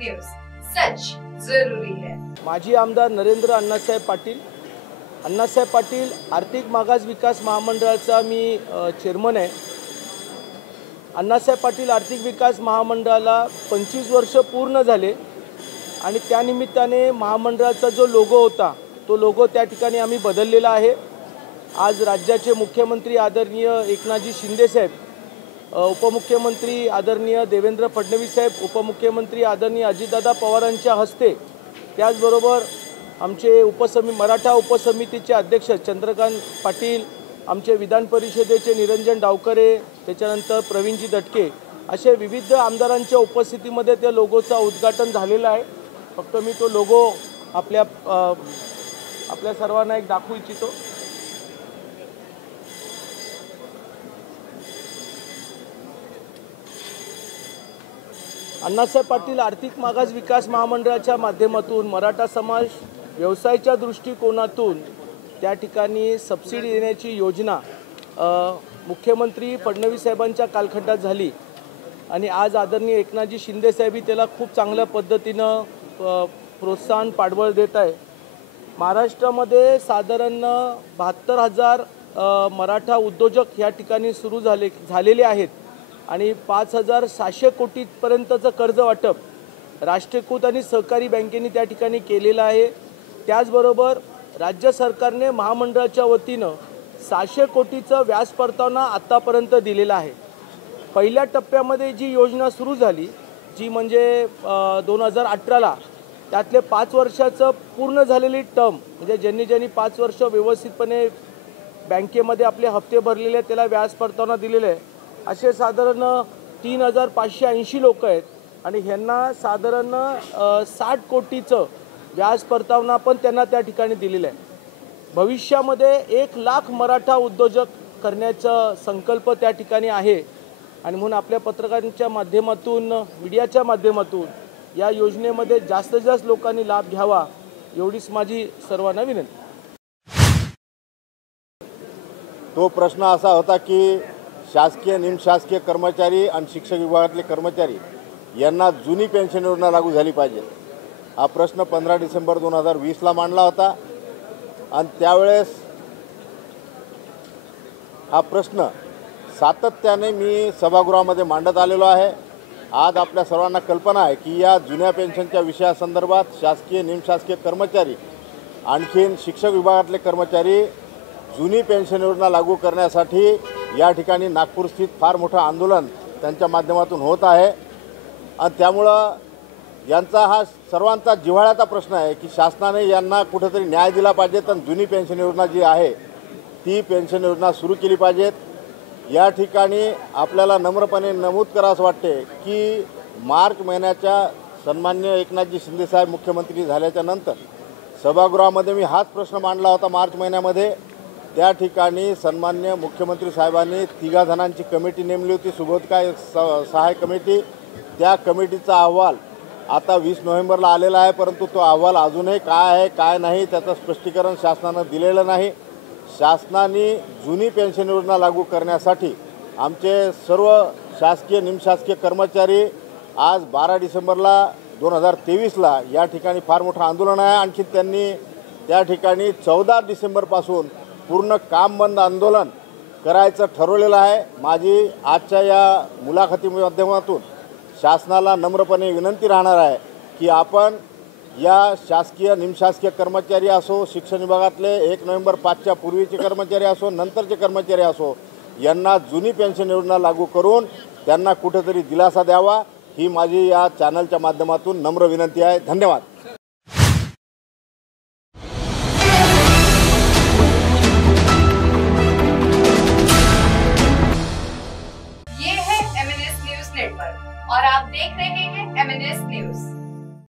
News, सच जरूरी है। माजी आमदार नरेंद्र अण्णासाहेब पाटील आर्थिक मागास विकास महामंडळाचा मी चेअरमन आहे। अण्णासाहेब पाटील आर्थिक विकास महामंडळाला 25 वर्ष पूर्ण झाले आणि त्यानिमित्ताने महामंडळाचा जो लोगो होता तो लोगो त्या ठिकाणी आम्ही बदललेला आहे। आज राज्याचे मुख्यमंत्री आदरणीय एकनाथजी शिंदे साहेब, उपमुख्यमंत्री आदरणीय देवेंद्र फडणवीस साहेब, उपमुख्यमंत्री आदरणीय अजितदादा पवारांच्या हस्ते, त्याचबरोबर आमचे मराठा उपसमितीचे अध्यक्ष चंद्रकांत पाटील, आमचे विधान परिषदेचे निरंजन डावकरे, त्याच्यानंतर प्रवीणजी दटके, असे विविध आमदारांच्या उपस्थितीमध्ये त्या लोगोचा उद्घाटन झालेला आहे। फक्त मी तो लोगो आपल्या सर्वांना एक दाखवू इच्छितो। अण्णासाहेब पाटील आर्थिक मागास विकास महामंडळाच्या माध्यमातून मराठा समाज व्यवसायाच्या दृष्टिकोनातून त्या ठिकाणी सबसिडी देण्याची योजना मुख्यमंत्री फडणवीस साहेबांच्या कालखंडात झाली आणि आज आदरणीय एकनाथजी शिंदे साहेबही त्याला खूप चांगल्या पद्धतीनं प्रोत्साहन पाठबळ देत आहे। महाराष्ट्रामध्ये साधारण 72,000 मराठा उद्योजक या ठिकाणी सुरू झालेले आहेत आणि 5,600 कोटीपर्यंतचं कर्ज वाटप राष्ट्रीयकृत आणि सहकारी बँकेने त्या ठिकाणी केलेलं आहे। त्याचबरोबर राज्य सरकारने महामंडळाच्या वतीनं 600 कोटीचं व्याज परतावा आतापर्यंत दिलेला आहे। पहिल्या टप्प्यामध्ये जी योजना सुरू झाली, जी म्हणजे 2018ला, त्यातले 5 वर्षाचं पूर्ण झालेली टर्म, म्हणजे ज्यांनी 5 वर्ष व्यवस्थितपणे बँकेमध्ये आपले हप्ते भरलेले त्याला व्याज परतावा दिलेले आहे, असे साधारण 3,580 लोक आहेत आणि ह्यांना साधारण 60 कोटीचं व्याज परतावा पण त्यांना त्या ठिकाणी दिलेलं आहे। भविष्यामध्ये 1 लाख मराठा उद्योजक करण्याचा संकल्प त्या ठिकाणी आहे आणि म्हणून आपल्या पत्रकारांच्या माध्यमातून, मीडियाच्या माध्यमातून या योजनेमध्ये जास्तीत जास्त लोकांनी लाभ घ्यावा, एवढीच माझी सर्वांना विनंती। तो प्रश्न असा होता की शासकीय निमशासकीय कर्मचारी आणि शिक्षक विभागातले कर्मचारी यांना जुनी पेन्शन योजना लागू झाली पाहिजे। हा प्रश्न 15 डिसेंबर 2020ला मांडला होता आणि त्यावेळेस हा प्रश्न सातत्याने मी सभागृहामध्ये मांडत आलेलो आहे। आज आपल्या सर्वांना कल्पना आहे की या जुन्या पेन्शनच्या विषयासंदर्भात शासकीय निमशासकीय कर्मचारी आणखीन शिक्षक विभागातले कर्मचारी जुनी पेन्शन योजना लागू करण्यासाठी या ठिकाणी नागपूर स्थित फार मोठं आंदोलन त्यांच्या माध्यमातून होत आहे आणि त्यामुळं यांचा हा सर्वांचा जिव्हाळ्याचा प्रश्न आहे की शासनाने यांना कुठेतरी न्याय दिला पाहिजे आणि जुनी पेन्शन योजना जी आहे ती पेन्शन योजना सुरू केली पाहिजेत। या ठिकाणी आपल्याला नम्रपणे नमूद करावंसं वाटते की मार्च महिन्याच्या सन्माननीय एकनाथजी शिंदे साहेब मुख्यमंत्री झाल्याच्या नंतर सभागृहामध्ये मी हाच प्रश्न मांडला होता मार्च महिन्यामध्ये। त्या ठिकाणी सन्माननीय मुख्यमंत्री साहेबांनी 3 जणांची कमिटी नेमली होती, सुबोधकाय सहाय्य कमिटी। त्या कमिटीचा अहवाल आता 20 नोव्हेंबरला आलेला आहे, परंतु तो अहवाल अजूनही काय आहे काय नाही त्याचं स्पष्टीकरण शासनानं दिलेलं नाही। शासनाने जुनी पेन्शन योजना लागू करण्यासाठी आमचे सर्व शासकीय निमशासकीय कर्मचारी आज 12 डिसेंबरला 2023ला या ठिकाणी फार मोठं आंदोलन आहे। आणखी त्यांनी त्या ठिकाणी 14 डिसेंबरपासून पूर्ण काम बंद आंदोलन करायचं ठरवलेलं आहे। माझी आजच्या या मुलाखतीच्या माध्यमातून शासनाला नम्रपणे विनंती राहणार आहे की आपण या शासकीय निमशासकीय कर्मचारी असो, शिक्षण विभागातले 1 नोव्हेंबर 5च्या पूर्वीचे कर्मचारी असो, नंतरचे कर्मचारी असो, यांना जुनी पेन्शन योजना लागू करून त्यांना कुठेतरी दिलासा द्यावा, ही माझी या चॅनलच्या माध्यमातून नम्र विनंती आहे। धन्यवाद।